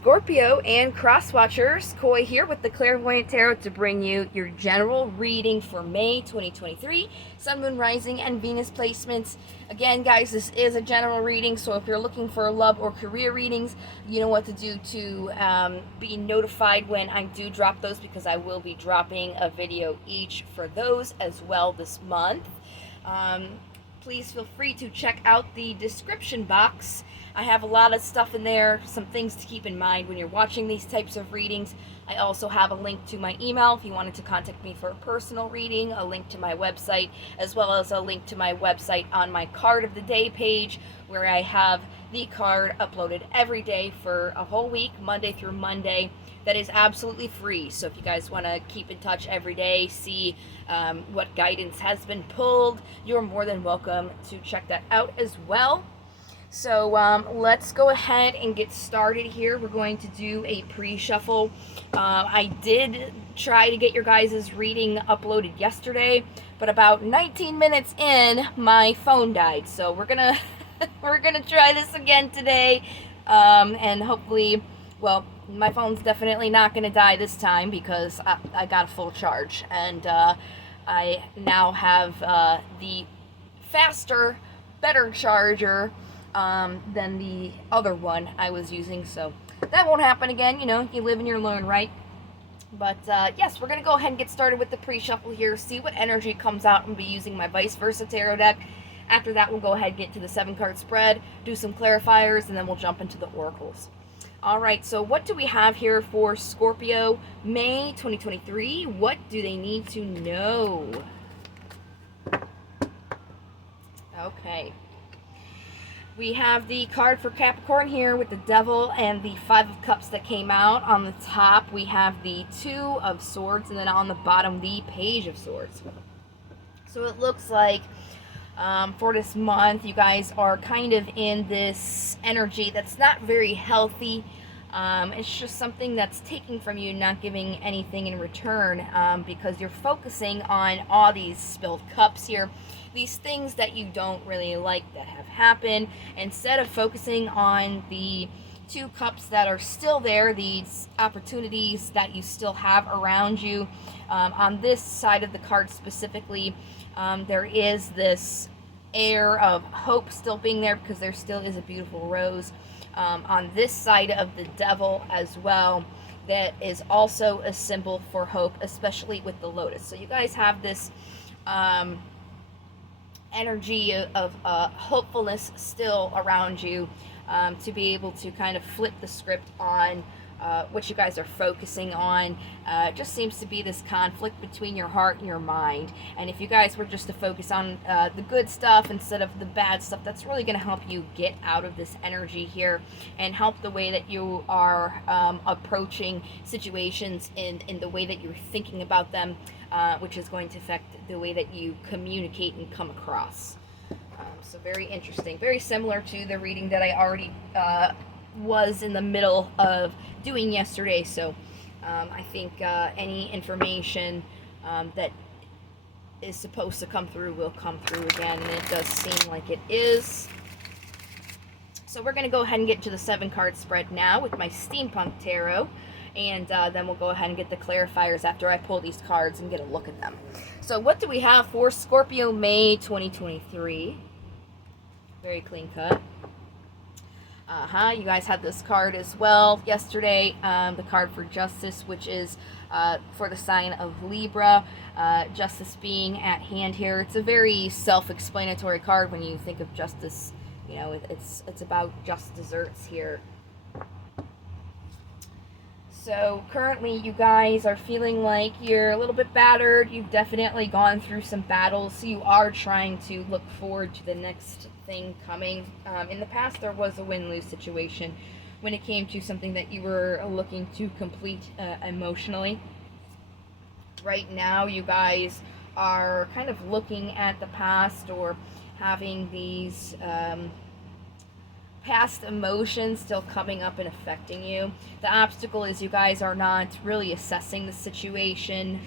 Scorpio and cross watchers, Koi here with the Clairvoyant Tarot to bring you your general reading for May 2023, Sun, Moon, Rising, and Venus placements. Again, guys, this is a general reading, so if you're looking for love or career readings, you know what to do to be notified when I do drop those, because I will be dropping a video each for those as well this month. Please feel free to check out the description box. I have a lot of stuff in there, some things to keep in mind when you're watching these types of readings. I also have a link to my email if you wanted to contact me for a personal reading, a link to my website, as well as a link to my website on my card of the day page, where I have the card uploaded every day for a whole week, Monday through Monday. That is absolutely free. So if you guys want to keep in touch every day, see what guidance has been pulled, you're more than welcome to check that out as well. So let's go ahead and get started here. We're going to do a pre-shuffle. I did try to get your guys' reading uploaded yesterday, but about 19 minutes in, my phone died. So we're gonna try this again today, and hopefully, well, my phone's definitely not gonna die this time because I got a full charge, and I now have the faster, better charger than the other one I was using, so that won't happen again. You know, you live and you learn, right? But yes, we're gonna go ahead and get started with the pre-shuffle here, see what energy comes out, and be using my vice versa tarot deck. After that, we'll go ahead and get to the 7-card spread, do some clarifiers, and then we'll jump into the oracles. Alright, so what do we have here for Scorpio May 2023? What do they need to know? Okay. We have the card for Capricorn here with the Devil and the 5 of Cups that came out. On the top, we have the 2 of Swords, and then on the bottom, the Page of Swords. So it looks like for this month, you guys are kind of in this energy that's not very healthy. It's just something that's taking from you, not giving anything in return, because you're focusing on all these spilled cups here, these things that you don't really like that have happened, instead of focusing on the 2 cups that are still there, these opportunities that you still have around you. On this side of the card specifically, there is this air of hope still being there, because there still is a beautiful rose. On this side of the Devil as well, that is also a symbol for hope, especially with the lotus. So you guys have this energy of hopefulness still around you, to be able to kind of flip the script on what you guys are focusing on. Just seems to be this conflict between your heart and your mind. And if you guys were just to focus on the good stuff instead of the bad stuff, that's really going to help you get out of this energy here and help the way that you are approaching situations and in the way that you're thinking about them, which is going to affect the way that you communicate and come across. So very interesting. Very similar to the reading that I already was in the middle of doing yesterday. So I think any information that is supposed to come through will come through again, and it does seem like it is. So we're going to go ahead and get to the 7-card spread now with my Steampunk Tarot, and then we'll go ahead and get the clarifiers after I pull these cards and get a look at them. So what do we have for Scorpio May 2023? Very clean cut. You guys had this card as well yesterday, the card for Justice, which is for the sign of Libra. Justice being at hand here. It's a very self-explanatory card when you think of justice. You know, it's about just desserts here. So currently you guys are feeling like you're a little bit battered. You've definitely gone through some battles, so you are trying to look forward to the next thing coming. In the past, there was a win-lose situation when it came to something that you were looking to complete emotionally. Right now, you guys are kind of looking at the past, or having these past emotions still coming up and affecting you. The obstacle is you guys are not really assessing the situation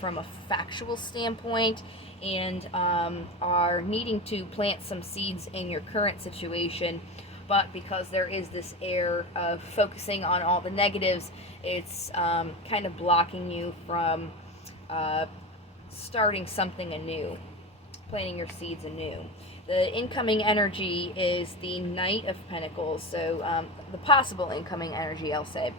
from a factual standpoint, and are needing to plant some seeds in your current situation but because there is this air of focusing on all the negatives, it's kind of blocking you from starting something anew, planting your seeds anew. The incoming energy is the Knight of Pentacles, so the possible incoming energy, I'll say.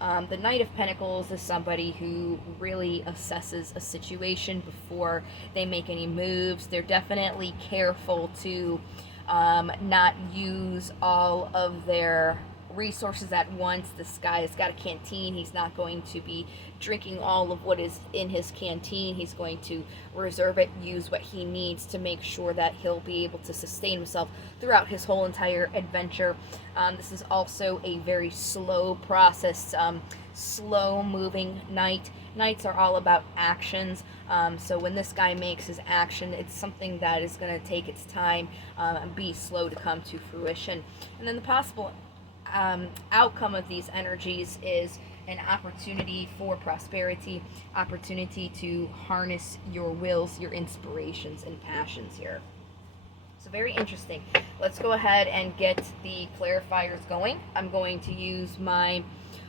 The Knight of Pentacles is somebody who really assesses a situation before they make any moves. They're definitely careful to not use all of their resources at once. This guy has got a canteen. He's not going to be drinking all of what is in his canteen. He's going to reserve it, use what he needs to make sure that he'll be able to sustain himself throughout his whole entire adventure. This is also a very slow process, slow moving knight. Knights are all about actions, so when this guy makes his action, it's something that is going to take its time and be slow to come to fruition. And then the possible outcome of these energies is an opportunity for prosperity, opportunity to harness your wills, your inspirations, and passions here. So very interesting. Let's go ahead and get the clarifiers going. I'm going to use my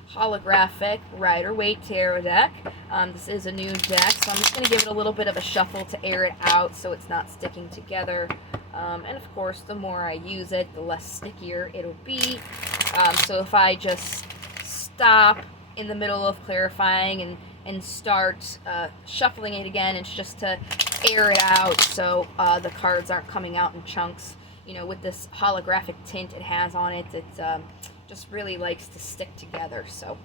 holographic Rider-Waite Tarot deck. This is a new deck, so I'm just going to give it a little bit of a shuffle to air it out so it's not sticking together. And of course, the more I use it, the less stickier it'll be. So if I just stop in the middle of clarifying and start shuffling it again, it's just to air it out so the cards aren't coming out in chunks. You know, with this holographic tint it has on it, it just really likes to stick together. So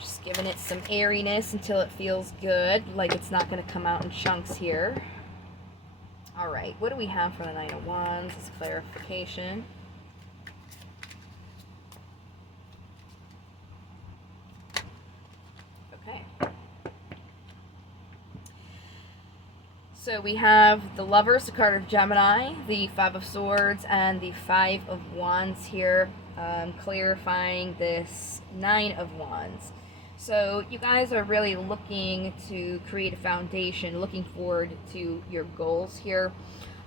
just giving it some airiness until it feels good, like it's not going to come out in chunks here. All right, what do we have for the Nine of Wands? It's clarification. Okay. So we have the Lovers, the card of Gemini, the Five of Swords, and the Five of Wands here, clarifying this Nine of Wands. So you guys are really looking to create a foundation, looking forward to your goals here.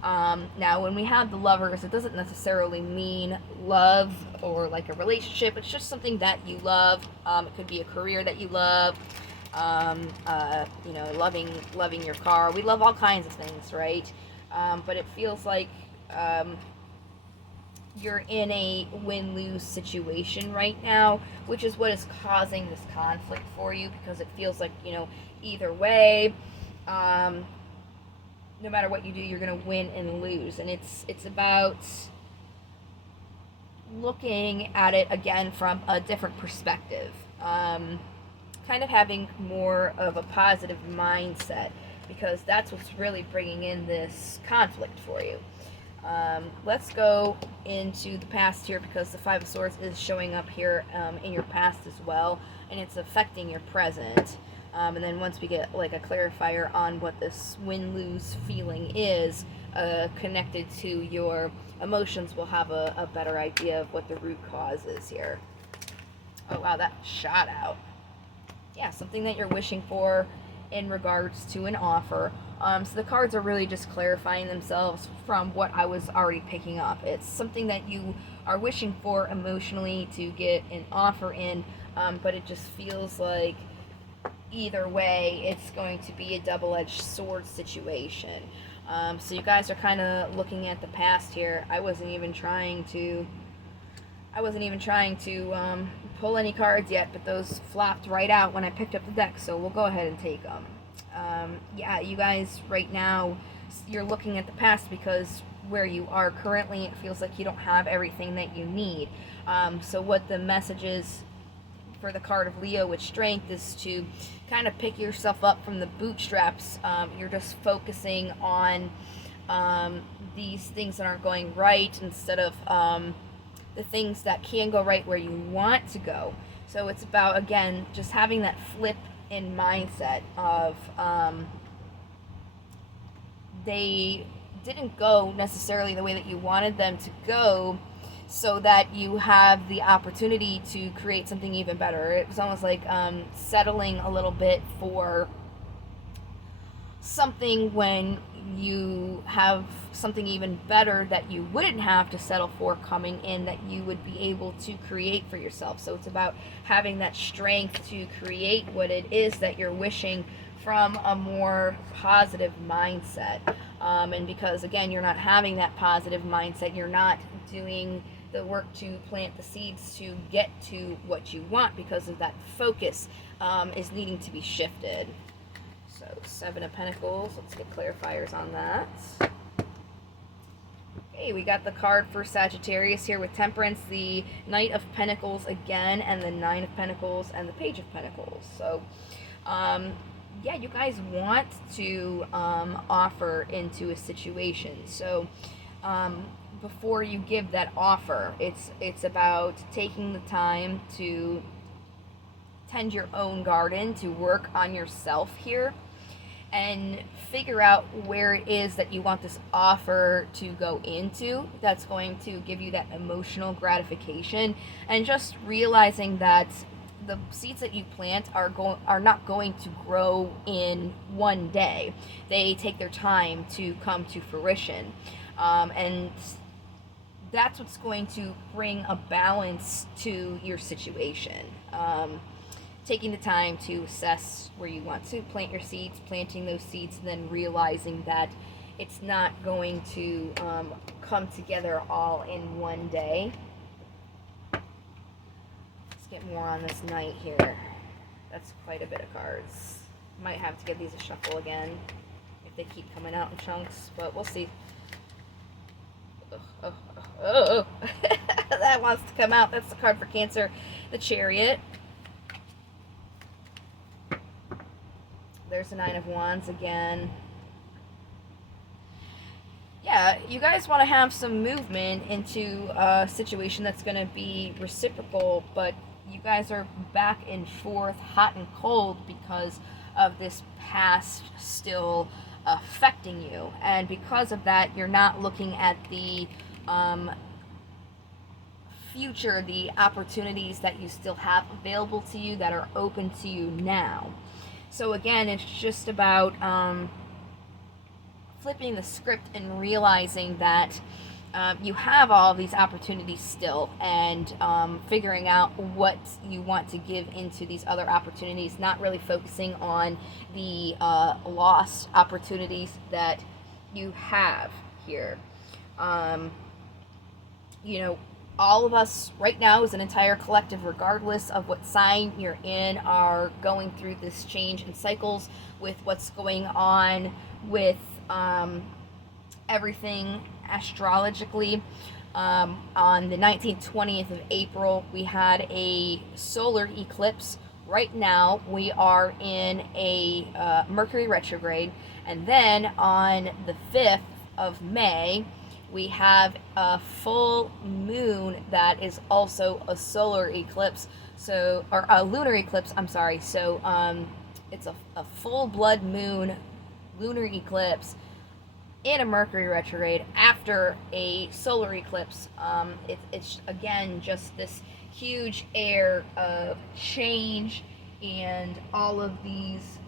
Now, when we have the Lovers, it doesn't necessarily mean love or like a relationship. It's just something that you love. It could be a career that you love. You know, loving your car. We love all kinds of things, right? But it feels like you're in a win-lose situation right now, which is what is causing this conflict for you, because it feels like, you know, either way, no matter what you do, you're going to win and lose. And it's about looking at it again from a different perspective, kind of having more of a positive mindset, because that's what's really bringing in this conflict for you. Let's go into the past here, because the Five of Swords is showing up here in your past as well, and it's affecting your present. And then once we get like a clarifier on what this win-lose feeling is connected to your emotions, we'll have a better idea of what the root cause is here. Oh wow, that shot out. Yeah, something that you're wishing for in regards to an offer. So the cards are really just clarifying themselves from what I was already picking up. It's something that you are wishing for emotionally to get an offer in, but it just feels like either way it's going to be a double-edged sword situation. So you guys are kind of looking at the past here. I wasn't even trying to pull any cards yet, but those flopped right out when I picked up the deck, so we'll go ahead and take them. Yeah, you guys right now, you're looking at the past because where you are currently, it feels like you don't have everything that you need. So what the message is for the card of Leo with Strength is to kind of pick yourself up from the bootstraps. You're just focusing on these things that aren't going right instead of the things that can go right where you want to go. So it's about, again, just having that flip in mindset of they didn't go necessarily the way that you wanted them to go, so that you have the opportunity to create something even better. It was almost like settling a little bit for something when you have something even better that you wouldn't have to settle for coming in, that you would be able to create for yourself. So it's about having that strength to create what it is that you're wishing from a more positive mindset. And because, again, you're not having that positive mindset, you're not doing the work to plant the seeds to get to what you want, because of that focus is needing to be shifted. So, Seven of Pentacles. Let's get clarifiers on that. Okay, we got the card for Sagittarius here with Temperance, the Knight of Pentacles again, and the Nine of Pentacles, and the Page of Pentacles. So, yeah, you guys want to offer into a situation. So, before you give that offer, it's about taking the time to tend your own garden, to work on yourself here, and figure out where it is that you want this offer to go into that's going to give you that emotional gratification, and just realizing that the seeds that you plant are not going to grow in one day. They take their time to come to fruition, and that's what's going to bring a balance to your situation. Taking the time to assess where you want to plant your seeds, planting those seeds, and then realizing that it's not going to come together all in one day. Let's get more on this Knight here. That's quite a bit of cards. Might have to give these a shuffle again if they keep coming out in chunks, but we'll see. Oh. That wants to come out. That's the card for Cancer, the Chariot. There's the Nine of Wands again. Yeah, you guys want to have some movement into a situation that's going to be reciprocal, but you guys are back and forth, hot and cold, because of this past still affecting you. And because of that, you're not looking at the future, the opportunities that you still have available to you that are open to you now. So again, it's just about flipping the script and realizing that you have all these opportunities still, and figuring out what you want to give into these other opportunities, not really focusing on the lost opportunities that you have here. You know, all of us right now as an entire collective, regardless of what sign you're in, are going through this change in cycles with what's going on with everything astrologically. On the 19th, 20th of April, we had a solar eclipse. Right now, we are in a Mercury retrograde. And then on the 5th of May, we have a full moon that is also a solar eclipse, so, or a lunar eclipse, I'm sorry. So it's a full blood moon lunar eclipse in a Mercury retrograde after a solar eclipse. It's again just this huge air of change and all of these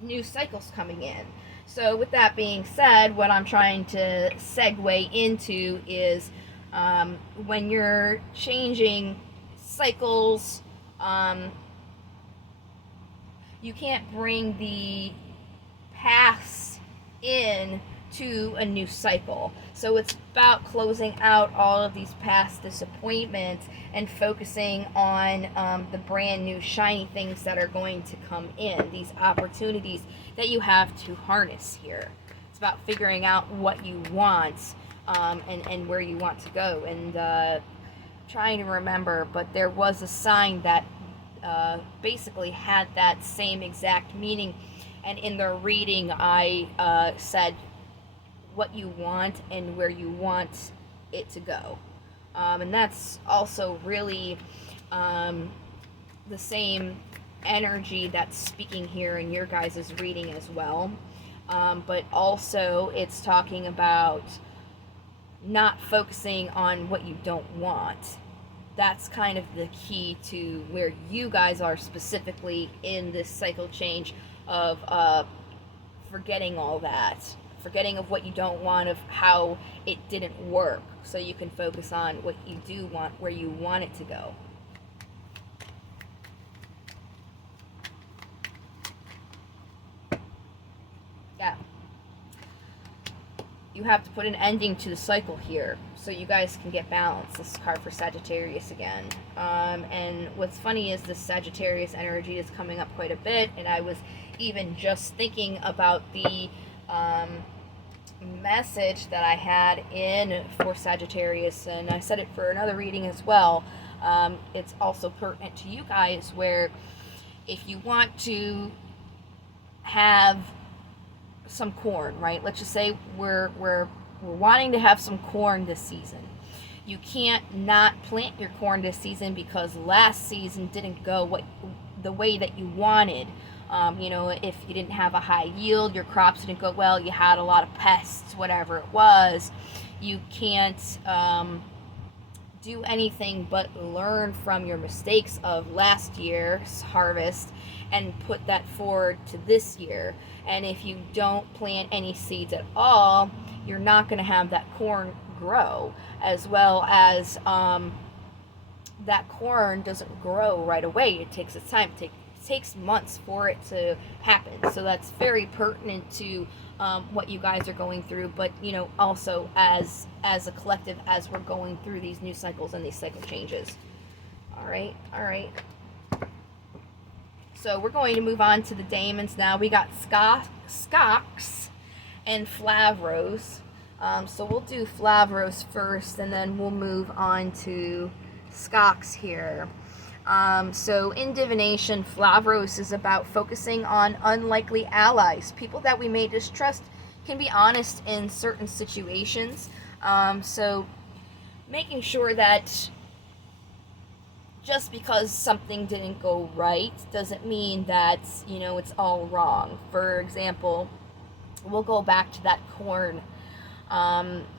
new cycles coming in. So with that being said, what I'm trying to segue into is when you're changing cycles, you can't bring the past in to a new cycle. So it's about closing out all of these past disappointments and focusing on the brand new shiny things that are going to come in, these opportunities that you have to harness here. It's about figuring out what you want and where you want to go, and trying to remember, but there was a sign that basically had that same exact meaning, and in the reading I said what you want and where you want it to go. And that's also really the same energy that's speaking here in your guys' reading as well. But also it's talking about not focusing on what you don't want. That's kind of the key to where you guys are specifically in this cycle change of forgetting all that, forgetting of what you don't want, of how it didn't work, so you can focus on what you do want, where you want it to go. Yeah. You have to put an ending to the cycle here so you guys can get balance. This card for Sagittarius again. And what's funny is the Sagittarius energy is coming up quite a bit, and I was even just thinking about the message that I had in for Sagittarius, and I said it for another reading as well. It's also pertinent to you guys, where if you want to have some corn, right? Let's just say we're wanting to have some corn this season. You can't not plant your corn this season because last season didn't go the way that you wanted. You know, if you didn't have a high yield, your crops didn't go well, you had a lot of pests, whatever it was, you can't do anything but learn from your mistakes of last year's harvest and put that forward to this year. And if you don't plant any seeds at all, you're not going to have that corn grow, as well as that corn doesn't grow right away. It takes its time. It takes months for it to happen. So that's very pertinent to what you guys are going through, but you know, also as a collective, as we're going through these new cycles and these cycle changes. All right. So we're going to move on to the daemons now. We got Skox and Flavros. So we'll do Flavros first, and then we'll move on to Skox here. So in divination, Flavros is about focusing on unlikely allies. People that we may distrust can be honest in certain situations. So making sure that just because something didn't go right doesn't mean that, you know, it's all wrong. For example, we'll go back to that corn.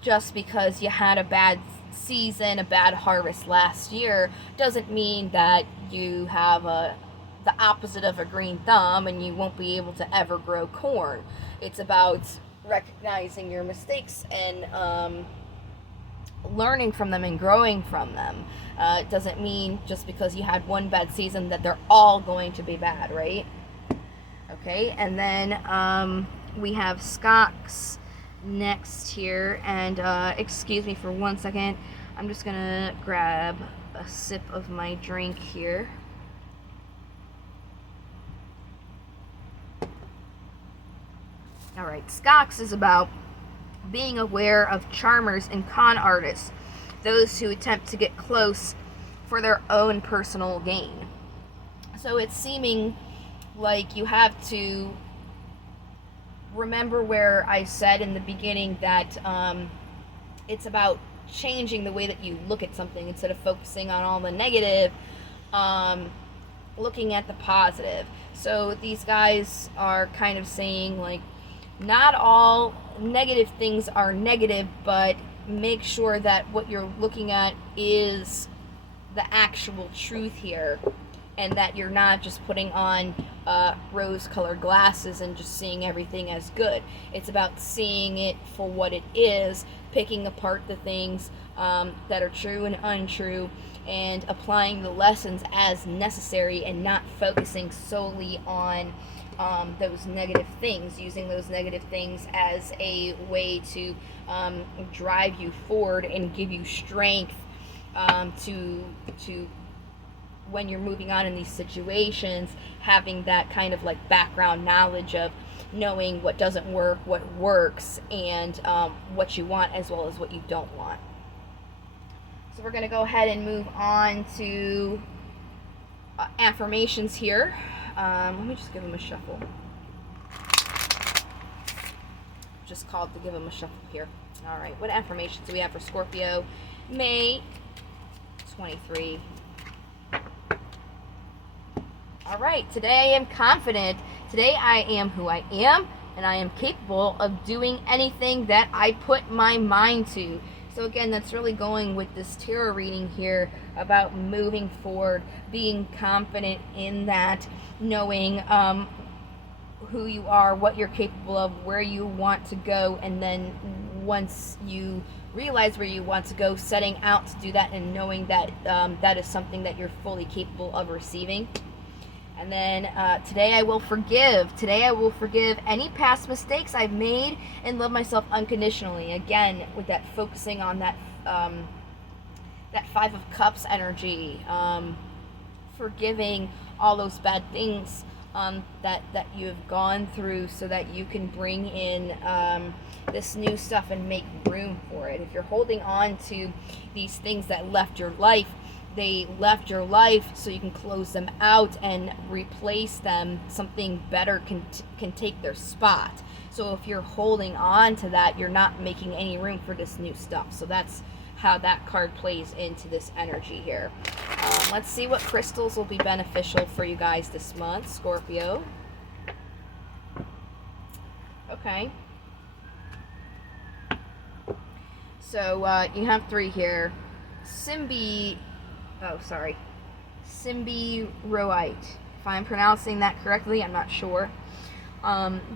Just because you had a bad season, a bad harvest last year, doesn't mean that you have the opposite of a green thumb and you won't be able to ever grow corn. It's about recognizing your mistakes and learning from them and growing from them. It doesn't mean just because you had one bad season that they're all going to be bad, right? Okay, and then we have Skox next here, and excuse me for 1 second. I'm just gonna grab a sip of my drink here. Alright, Skox is about being aware of charmers and con artists, those who attempt to get close for their own personal gain. So it's seeming like you have to remember where I said in the beginning that it's about changing the way that you look at something. Instead of focusing on all the negative, looking at the positive. So these guys are kind of saying, like, not all negative things are negative, but make sure that what you're looking at is the actual truth here, and that you're not just putting on rose-colored glasses and just seeing everything as good. It's about seeing it for what it is, picking apart the things that are true and untrue, and applying the lessons as necessary, and not focusing solely on those negative things, using those negative things as a way to drive you forward and give you strength to when you're moving on in these situations, having that kind of like background knowledge of knowing what doesn't work, what works, and what you want as well as what you don't want. So we're going to go ahead and move on to affirmations here. Let me just give them a shuffle. Just called to give them a shuffle here. All right, what affirmations do we have for Scorpio May 23? All right, today I am confident. Today I am who I am, and I am capable of doing anything that I put my mind to. So again, that's really going with this tarot reading here about moving forward, being confident in that, knowing who you are, what you're capable of, where you want to go, and then once you realize where you want to go, setting out to do that and knowing that that is something that you're fully capable of receiving. And then today I will forgive. Today I will forgive any past mistakes I've made and love myself unconditionally. Again, with that focusing on that that Five of Cups energy, forgiving all those bad things that you have gone through, so that you can bring in this new stuff and make room for it. If you're holding on to these things that left your life, they left your life so you can close them out and replace them. Something better can take their spot. So if you're holding on to that, you're not making any room for this new stuff. So that's how that card plays into this energy here. Let's see what crystals will be beneficial for you guys this month, Scorpio. Okay. So you have 3 here. Symbioite. If I'm pronouncing that correctly, I'm not sure.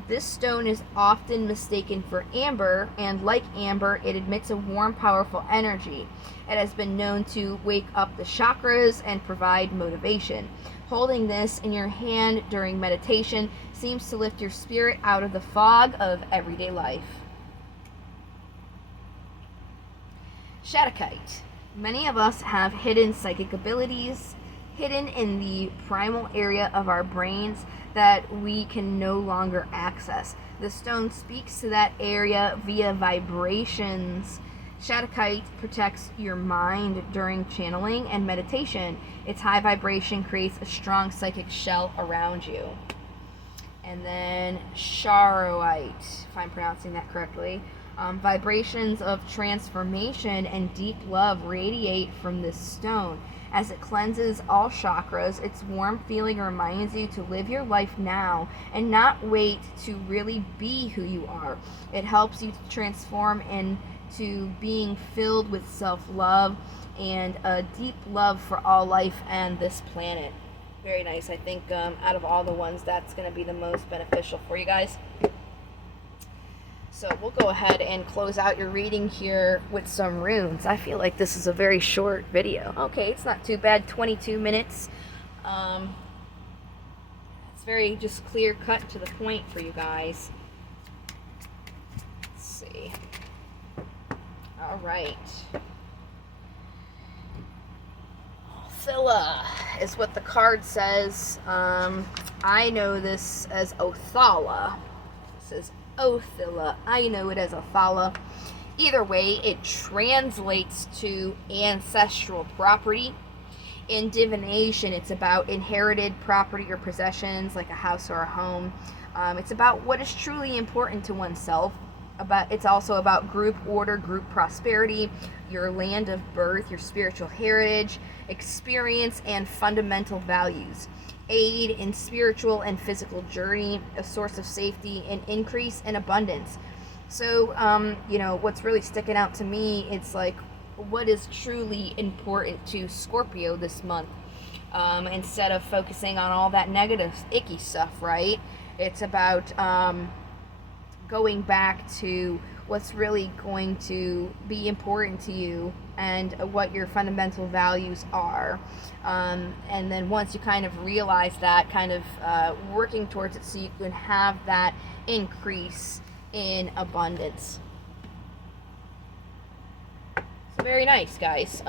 This stone is often mistaken for amber, and like amber, it emits a warm, powerful energy. It has been known to wake up the chakras and provide motivation. Holding this in your hand during meditation seems to lift your spirit out of the fog of everyday life. Shattuckite. Many of us have hidden psychic abilities, hidden in the primal area of our brains that we can no longer access. The stone speaks to that area via vibrations. Shattuckite protects your mind during channeling and meditation. Its high vibration creates a strong psychic shell around you. And then charoite, if I'm pronouncing that correctly. Vibrations of transformation and deep love radiate from this stone. As it cleanses all chakras, its warm feeling reminds you to live your life now and not wait to really be who you are. It helps you to transform into being filled with self-love and a deep love for all life and this planet. Very nice. I think out of all the ones, that's going to be the most beneficial for you guys. So we'll go ahead and close out your reading here with some runes. I feel like this is a very short video. Okay, it's not too bad, 22 minutes. It's very just clear cut to the point for you guys. Let's see. All right. Othilla is what the card says. I know this as Othala. It says Othilla. I know it as Othala. Either way, it translates to ancestral property. In divination, it's about inherited property or possessions, like a house or a home. It's about what is truly important to oneself. It's also about group order, group prosperity, your land of birth, your spiritual heritage, experience, and fundamental values. Aid in spiritual and physical journey, a source of safety and increase in abundance. So, what's really sticking out to me, it's like, what is truly important to Scorpio this month? Instead of focusing on all that negative, icky stuff, right? It's about going back to what's really going to be important to you and what your fundamental values are. And then once you kind of realize that, kind of working towards it so you can have that increase in abundance. So very nice, guys.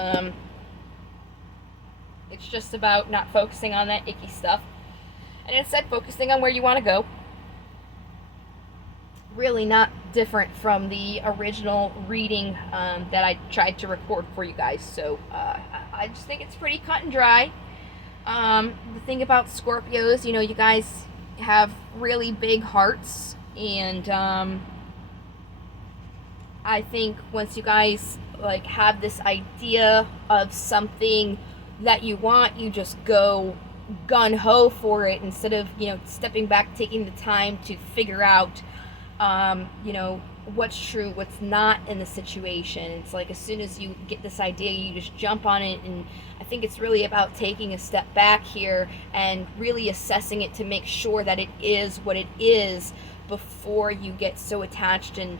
It's just about not focusing on that icky stuff and instead focusing on where you want to go. Really not different from the original reading that I tried to record for you guys. So I just think it's pretty cut and dry. The thing about Scorpios, you guys have really big hearts, and I think once you guys have this idea of something that you want, you just go gun-ho for it instead of stepping back, taking the time to figure out what's true, what's not in the situation. It's like as soon as you get this idea, you just jump on it. And I think it's really about taking a step back here and really assessing it to make sure that it is what it is before you get so attached and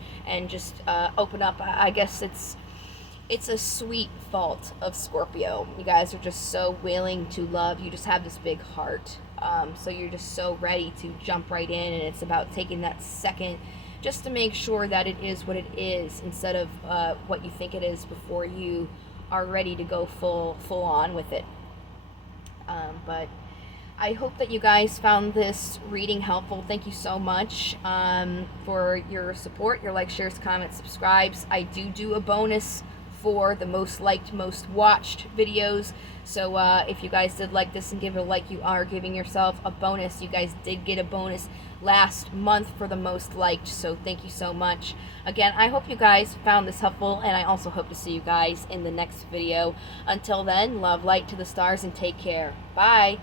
just open up. I guess it's a sweet fault of Scorpio. You guys are just so willing to love. You just have this big heart. So you're just so ready to jump right in, and it's about taking that second just to make sure that it is what it is instead of what you think it is before you are ready to go full on with it. But I hope that you guys found this reading helpful. Thank you so much for your support, your likes, shares, comments, subscribes. I do a bonus for the most liked, most watched videos. So if you guys did like this and give it a like, you are giving yourself a bonus. You guys did get a bonus last month for the most liked, so thank you so much. Again, I hope you guys found this helpful, and I also hope to see you guys in the next video. Until then, love, light to the stars, and take care. Bye.